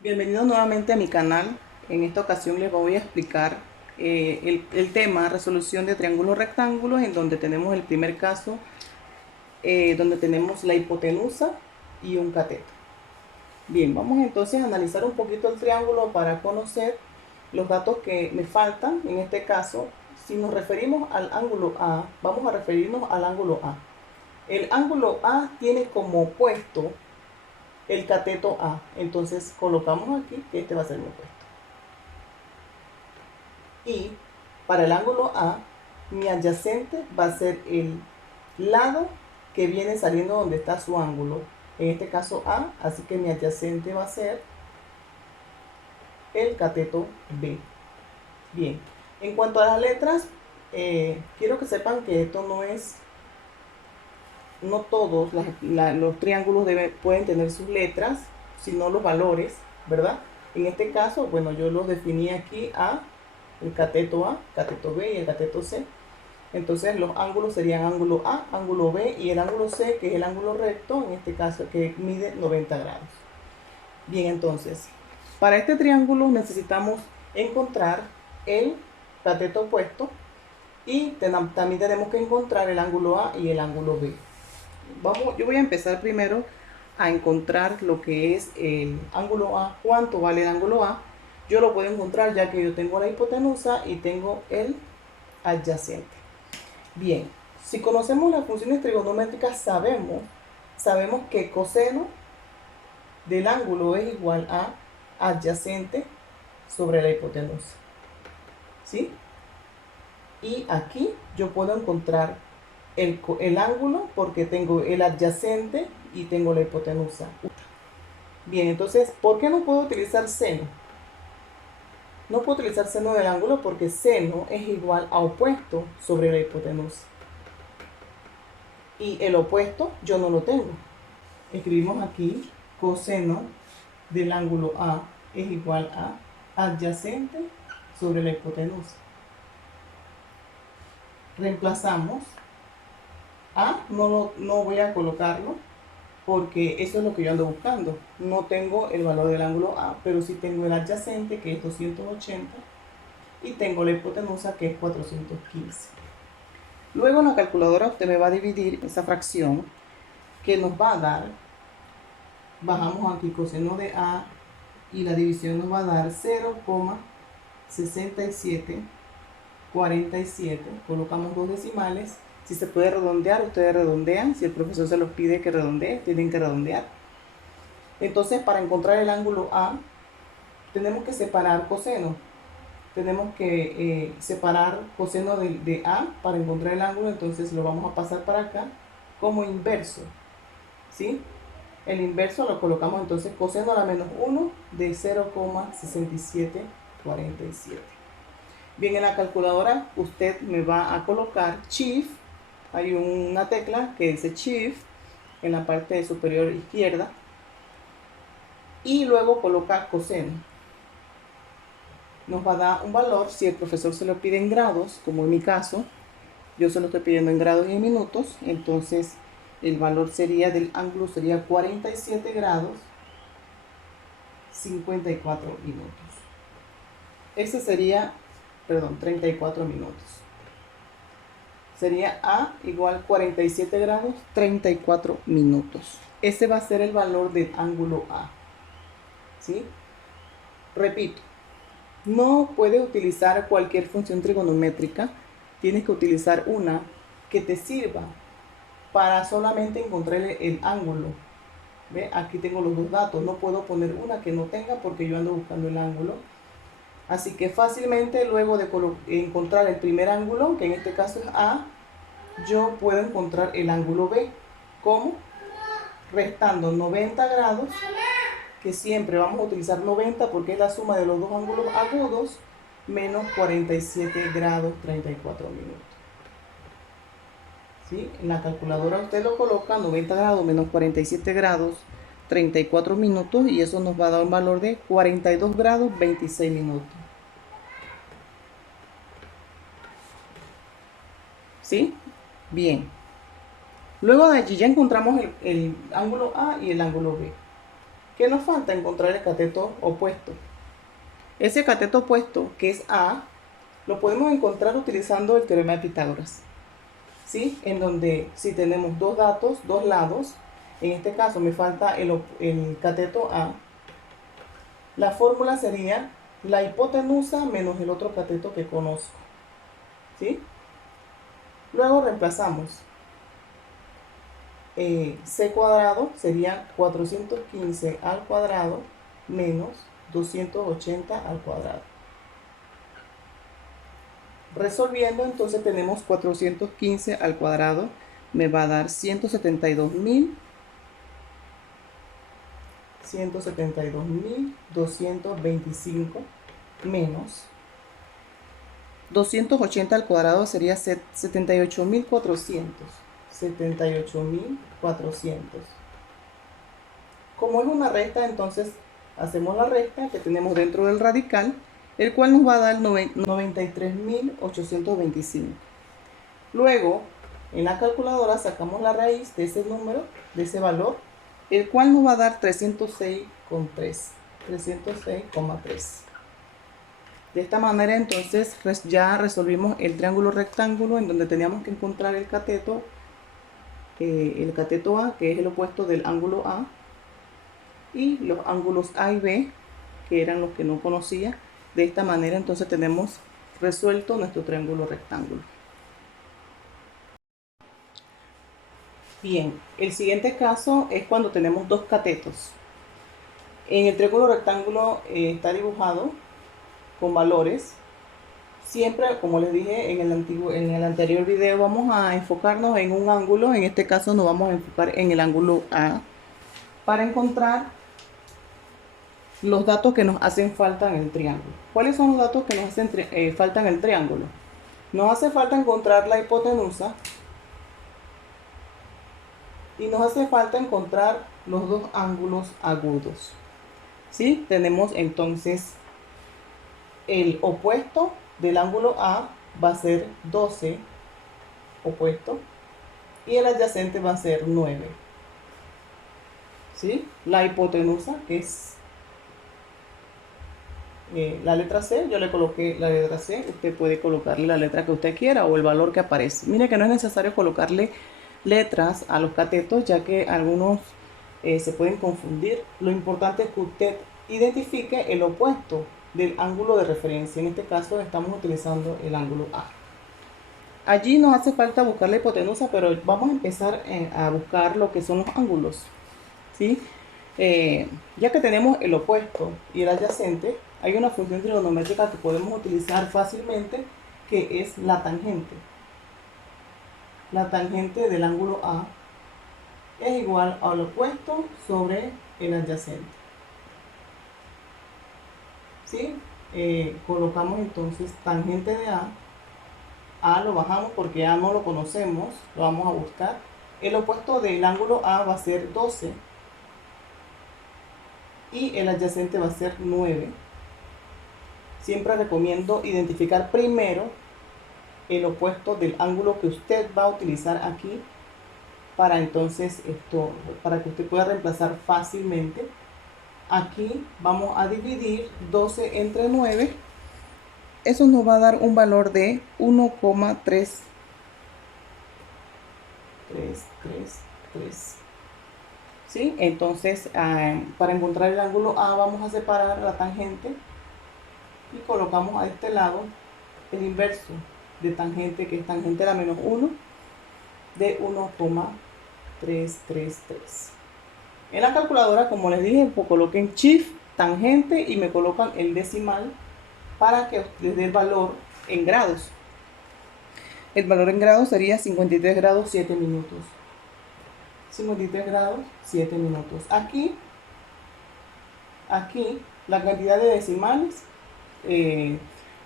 Bienvenidos nuevamente a mi canal. En esta ocasión les voy a explicar el tema resolución de triángulos rectángulos, en donde tenemos el primer caso, donde tenemos la hipotenusa y un cateto. Bien, vamos entonces a analizar un poquito el triángulo para conocer los datos que me faltan. En este caso, si nos referimos al ángulo A, vamos a referirnos al ángulo A. El ángulo A tiene como opuesto el cateto A. Entonces colocamos aquí que este va a ser mi opuesto. Y para el ángulo A, mi adyacente va a ser el lado que viene saliendo donde está su ángulo. En este caso A, así que mi adyacente va a ser el cateto B. Bien, en cuanto a las letras, quiero que sepan que esto no todos los triángulos pueden tener sus letras, sino los valores, ¿verdad? En este caso, bueno, yo los definí aquí el cateto A, cateto B y el cateto C. Entonces los ángulos serían ángulo A, ángulo B y el ángulo C, que es el ángulo recto, en este caso que mide 90 grados. Bien, entonces, para este triángulo necesitamos encontrar el cateto opuesto y también tenemos que encontrar el ángulo A y el ángulo B. Yo voy a empezar primero a encontrar lo que es el ángulo A, cuánto vale el ángulo A. Yo lo puedo encontrar ya que yo tengo la hipotenusa y tengo el adyacente. Bien, si conocemos las funciones trigonométricas, sabemos que coseno del ángulo es igual a adyacente sobre la hipotenusa. ¿Sí? Y aquí yo puedo encontrar el ángulo porque tengo el adyacente y tengo la hipotenusa. Bien, entonces, ¿por qué no puedo utilizar seno? No puedo utilizar seno del ángulo porque seno es igual a opuesto sobre la hipotenusa. Y el opuesto yo no lo tengo. Escribimos aquí coseno del ángulo A es igual a adyacente sobre la hipotenusa. Reemplazamos A, no voy a colocarlo porque eso es lo que yo ando buscando. No tengo el valor del ángulo A, pero sí tengo el adyacente, que es 280, y tengo la hipotenusa, que es 415. Luego en la calculadora usted me va a dividir esa fracción que nos va a dar, bajamos aquí coseno de A y la división nos va a dar 0,6747, colocamos dos decimales. Si se puede redondear, ustedes redondean. Si el profesor se los pide que redondee, tienen que redondear. Entonces, para encontrar el ángulo A, tenemos que separar coseno. Tenemos que separar coseno de A para encontrar el ángulo. Entonces, lo vamos a pasar para acá como inverso. ¿Sí? El inverso lo colocamos entonces coseno a la menos 1 de 0,6747. Bien, en la calculadora usted me va a colocar Shift. Hay una tecla que dice Shift en la parte superior izquierda. Y luego coloca coseno. Nos va a dar un valor. Si el profesor se lo pide en grados, como en mi caso, yo se lo estoy pidiendo en grados y en minutos, entonces el valor del ángulo sería 47 grados 54 minutos. Ese sería, perdón, 34 minutos. Sería A igual 47 grados 34 minutos. Ese va a ser el valor del ángulo A. ¿Sí? Repito, no puedes utilizar cualquier función trigonométrica. Tienes que utilizar una que te sirva para solamente encontrar el ángulo. ¿Ve? Aquí tengo los dos datos. No puedo poner una que no tenga porque yo ando buscando el ángulo. Así que fácilmente luego de encontrar el primer ángulo, que en este caso es A, yo puedo encontrar el ángulo B. ¿Cómo? Restando 90 grados, que siempre vamos a utilizar 90 porque es la suma de los dos ángulos agudos, menos 47 grados 34 minutos. ¿Sí? En la calculadora usted lo coloca 90 grados menos 47 grados 34 minutos y eso nos va a dar un valor de 42 grados 26 minutos. ¿Sí? Bien. Luego de allí ya encontramos el ángulo A y el ángulo B. ¿Qué nos falta? Encontrar el cateto opuesto. Ese cateto opuesto, que es A, lo podemos encontrar utilizando el teorema de Pitágoras, ¿sí? En donde si tenemos dos datos, dos lados, en este caso me falta el cateto A, la fórmula sería la hipotenusa menos el otro cateto que conozco, ¿sí? Luego reemplazamos. C cuadrado sería 415 al cuadrado menos 280 al cuadrado. Resolviendo, entonces tenemos 415 al cuadrado, me va a dar 172.225 menos 280 al cuadrado sería 78.400. 78.400. Como es una recta, entonces hacemos la recta que tenemos dentro del radical, el cual nos va a dar 93.825. Luego, en la calculadora sacamos la raíz de ese número, de ese valor, el cual nos va a dar 306,3. 306,3. De esta manera, entonces, ya resolvimos el triángulo rectángulo en donde teníamos que encontrar el cateto A, que es el opuesto del ángulo A, y los ángulos A y B, que eran los que no conocía. De esta manera, entonces, tenemos resuelto nuestro triángulo rectángulo. Bien, el siguiente caso es cuando tenemos dos catetos. En el triángulo rectángulo está dibujado con valores. Siempre, como les dije en el anterior video, vamos a enfocarnos en un ángulo. En este caso nos vamos a enfocar en el ángulo A para encontrar los datos que nos hacen falta en el triángulo. ¿Cuáles son los datos que nos hacen falta en el triángulo? Nos hace falta encontrar la hipotenusa y nos hace falta encontrar los dos ángulos agudos. ¿Sí? Tenemos entonces el opuesto del ángulo A va a ser 12, opuesto, y el adyacente va a ser 9. ¿Sí? La hipotenusa, que es la letra C, yo le coloqué la letra C, usted puede colocarle la letra que usted quiera o el valor que aparece. Mire que no es necesario colocarle letras a los catetos, ya que algunos se pueden confundir. Lo importante es que usted identifique el opuesto del ángulo de referencia. En este caso estamos utilizando el ángulo A. Allí nos hace falta buscar la hipotenusa, pero vamos a empezar a buscar lo que son los ángulos, ¿sí? Ya que tenemos el opuesto y el adyacente, hay una función trigonométrica que podemos utilizar fácilmente, que es la tangente. La tangente del ángulo A es igual al opuesto sobre el adyacente. ¿Sí? Colocamos entonces tangente de A lo bajamos porque A no lo conocemos, lo vamos a buscar. El opuesto del ángulo A va a ser 12 y el adyacente va a ser 9. Siempre recomiendo identificar primero el opuesto del ángulo que usted va a utilizar aquí para entonces para que usted pueda reemplazar fácilmente. Aquí vamos a dividir 12 entre 9. Eso nos va a dar un valor de 1,333. ¿Sí? Entonces, para encontrar el ángulo A, vamos a separar la tangente y colocamos a este lado el inverso de tangente, que es tangente a la menos 1, de 1,333. En la calculadora, como les dije, pues coloquen shift, tangente y me colocan el decimal para que les dé el valor en grados. El valor en grados sería 53 grados 7 minutos. 53 grados 7 minutos. Aquí la cantidad de decimales,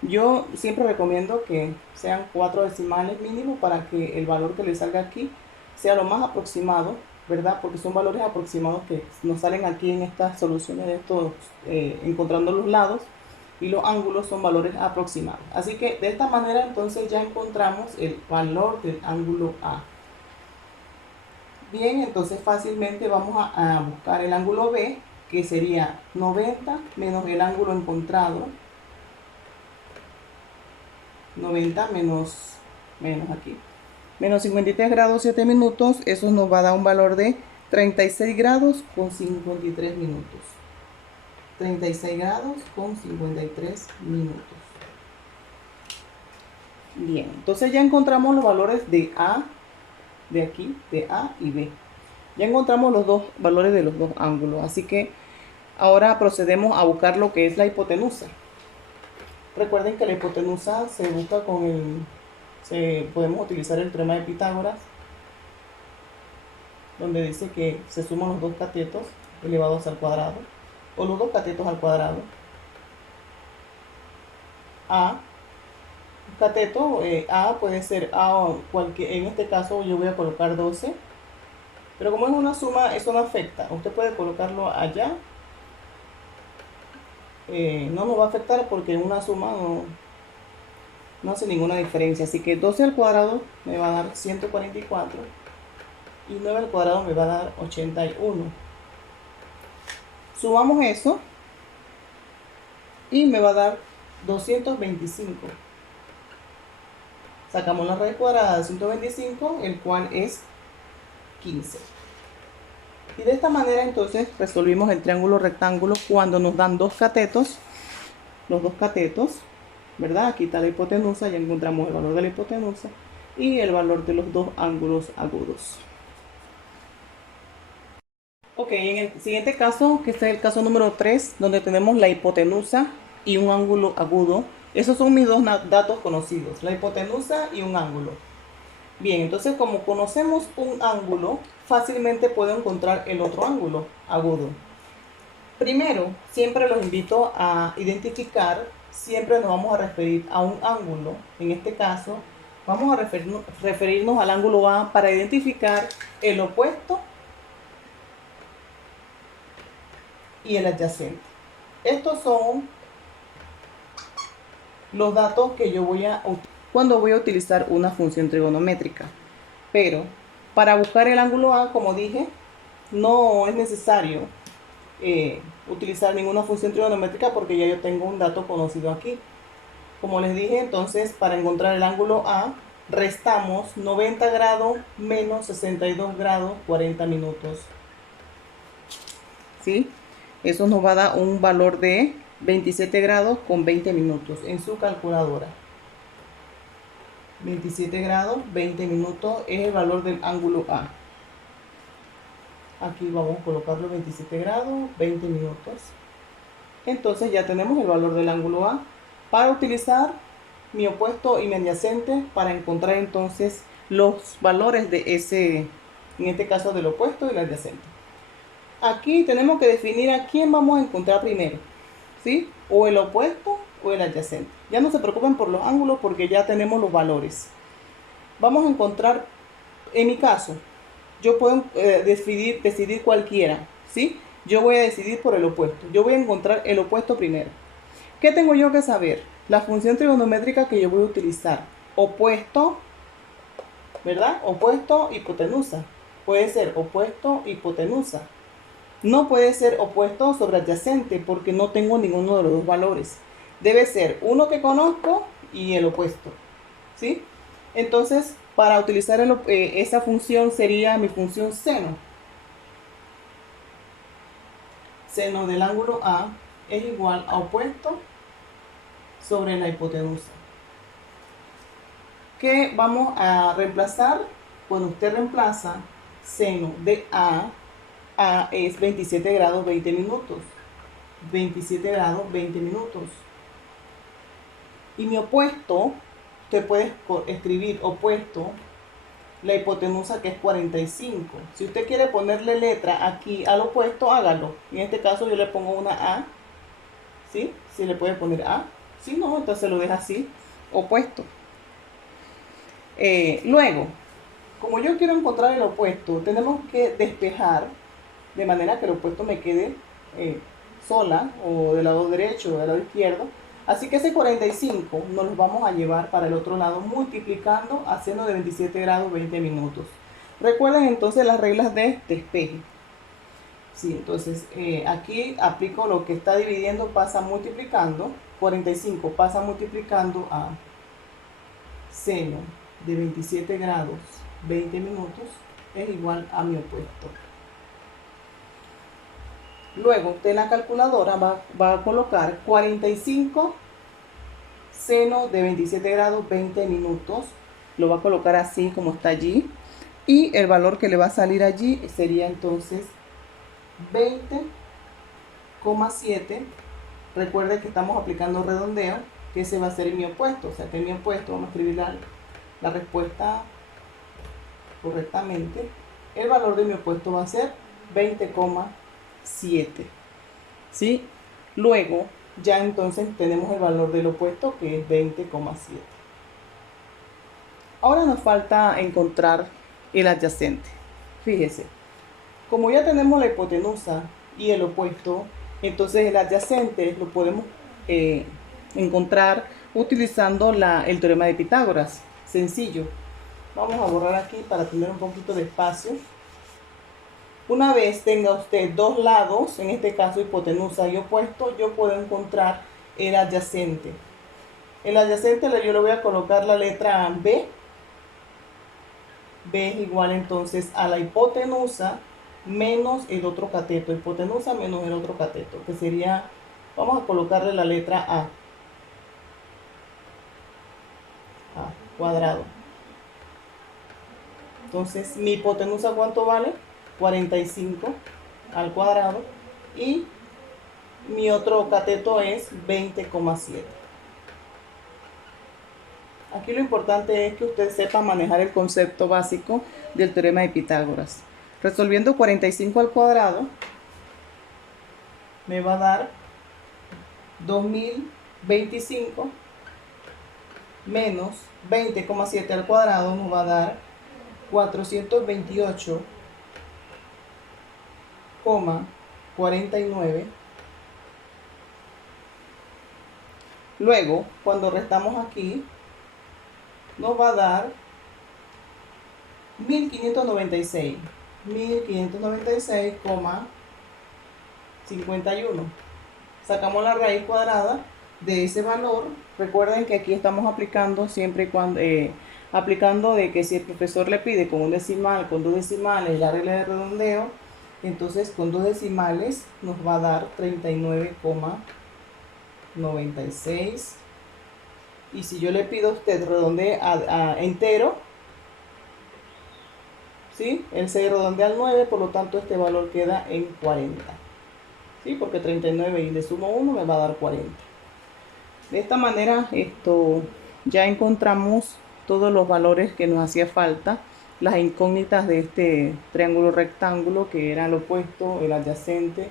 yo siempre recomiendo que sean 4 decimales mínimo para que el valor que le salga aquí sea lo más aproximado, ¿verdad? Porque son valores aproximados que nos salen aquí en estas soluciones de estos, encontrando los lados, y los ángulos son valores aproximados. Así que de esta manera entonces ya encontramos el valor del ángulo A. Bien, entonces fácilmente vamos a buscar el ángulo B. que sería 90 menos el ángulo encontrado. 90 menos aquí. Menos 53 grados 7 minutos. Eso nos va a dar un valor de 36 grados con 53 minutos. 36 grados con 53 minutos. Bien, entonces ya encontramos los valores de A, de aquí, de A y B. Ya encontramos los dos valores de los dos ángulos. Así que ahora procedemos a buscar lo que es la hipotenusa. Recuerden que la hipotenusa se busca con podemos utilizar el teorema de Pitágoras, donde dice que se suman los dos catetos elevados al cuadrado, o los dos catetos al cuadrado. A, cateto, A puede ser A o cualquier, en este caso yo voy a colocar 12, pero como es una suma, eso no afecta. Usted puede colocarlo allá. No nos va a afectar porque una suma no hace ninguna diferencia. Así que 12 al cuadrado me va a dar 144 y 9 al cuadrado me va a dar 81. Sumamos eso y me va a dar 225. Sacamos la raíz cuadrada de 125, el cual es 15. Y de esta manera entonces resolvimos el triángulo rectángulo cuando nos dan dos catetos, los dos catetos, ¿verdad? Aquí está la hipotenusa, ya encontramos el valor de la hipotenusa y el valor de los dos ángulos agudos. Ok, en el siguiente caso, que este es el caso número 3, donde tenemos la hipotenusa y un ángulo agudo. Esos son mis dos datos conocidos, la hipotenusa y un ángulo. Bien, entonces como conocemos un ángulo, fácilmente puedo encontrar el otro ángulo agudo. Primero, siempre los invito a identificar, siempre nos vamos a referir a un ángulo. En este caso, vamos a referirnos al ángulo A para identificar el opuesto y el adyacente. Estos son los datos que yo voy a utilizar cuando voy a utilizar una función trigonométrica. Pero para buscar el ángulo A, como dije, no es necesario utilizar ninguna función trigonométrica porque ya yo tengo un dato conocido aquí. Como les dije, entonces para encontrar el ángulo A, restamos 90 grados menos 62 grados 40 minutos. ¿Sí? Eso nos va a dar un valor de 27 grados con 20 minutos en su calculadora. 27 grados 20 minutos es el valor del ángulo A. Aquí vamos a colocarlo 27 grados 20 minutos. Entonces ya tenemos el valor del ángulo A para utilizar mi opuesto y mi adyacente para encontrar entonces los valores de ese, en este caso del opuesto y el adyacente. Aquí tenemos que definir a quién vamos a encontrar primero, ¿sí? O el opuesto o el adyacente. Ya no se preocupen por los ángulos porque ya tenemos los valores. Vamos a encontrar, en mi caso, yo puedo decidir cualquiera, ¿sí? Yo voy a decidir por el opuesto. Yo voy a encontrar el opuesto primero. ¿Qué tengo yo que saber? La función trigonométrica que yo voy a utilizar. Opuesto, ¿verdad? Opuesto, hipotenusa. Puede ser opuesto, hipotenusa. No puede ser opuesto sobre adyacente porque no tengo ninguno de los dos valores. Debe ser uno que conozco y el opuesto, ¿sí? Entonces, para utilizar esa función sería mi función seno. Seno del ángulo A es igual a opuesto sobre la hipotenusa. ¿Qué vamos a reemplazar? Cuando usted reemplaza seno de A es 27 grados 20 minutos. 27 grados 20 minutos. Y mi opuesto, usted puede escribir opuesto, la hipotenusa que es 45. Si usted quiere ponerle letra aquí al opuesto, hágalo. En este caso yo le pongo una A. ¿Sí? Si le puede poner A. Si no, entonces lo deja así, opuesto. Luego, como yo quiero encontrar el opuesto, tenemos que despejar de manera que el opuesto me quede sola, o del lado derecho o del lado izquierdo. Así que ese 45 nos lo vamos a llevar para el otro lado multiplicando a seno de 27 grados 20 minutos. Recuerden entonces las reglas de despeje. Sí, entonces aquí aplico lo que está dividiendo, pasa multiplicando. 45 pasa multiplicando a seno de 27 grados 20 minutos es igual a mi opuesto. Luego usted en la calculadora va a colocar 45 seno de 27 grados 20 minutos. Lo va a colocar así como está allí. Y el valor que le va a salir allí sería entonces 20,7. Recuerde que estamos aplicando redondeo, que ese va a ser mi opuesto. O sea que mi opuesto, vamos a escribir la respuesta correctamente. El valor de mi opuesto va a ser 20,7. ¿Sí? Luego ya entonces tenemos el valor del opuesto, que es 20,7. Ahora nos falta encontrar el adyacente. Fíjese, como ya tenemos la hipotenusa y el opuesto, entonces el adyacente lo podemos encontrar utilizando el teorema de Pitágoras. Sencillo. Vamos a borrar aquí para tener un poquito de espacio. Una vez tenga usted dos lados, en este caso hipotenusa y opuesto, yo puedo encontrar el adyacente. El adyacente yo le voy a colocar la letra B. B es igual entonces a la hipotenusa menos el otro cateto. Hipotenusa menos el otro cateto, que sería, vamos a colocarle la letra A. A cuadrado. Entonces, mi hipotenusa, ¿cuánto vale? 45 al cuadrado. Y mi otro cateto es 20,7. Aquí lo importante es que usted sepa manejar el concepto básico del teorema de Pitágoras. Resolviendo 45 al cuadrado, me va a dar 2025 menos 20,7 al cuadrado, nos va a dar 428,49. Luego, cuando restamos aquí, nos va a dar 1596,51. Sacamos la raíz cuadrada de ese valor. Recuerden que aquí estamos aplicando siempre cuando aplicando de que si el profesor le pide con un decimal, con dos decimales, la regla de redondeo, entonces con dos decimales nos va a dar 39,96. Y si yo le pido a usted redondee a entero, ¿sí? Él se redondea al 9, por lo tanto este valor queda en 40. ¿Sí? Porque 39 y le sumo 1 me va a dar 40. De esta manera ya encontramos todos los valores que nos hacía falta, las incógnitas de este triángulo rectángulo, que era el opuesto, el adyacente,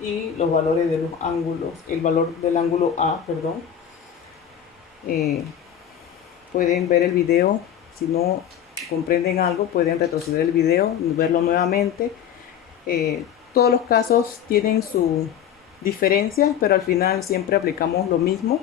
y los valores de los ángulos, el valor del ángulo A, perdón. Pueden ver el video, si no comprenden algo pueden retroceder el video, verlo nuevamente. Todos los casos tienen sus diferencias, pero al final siempre aplicamos lo mismo.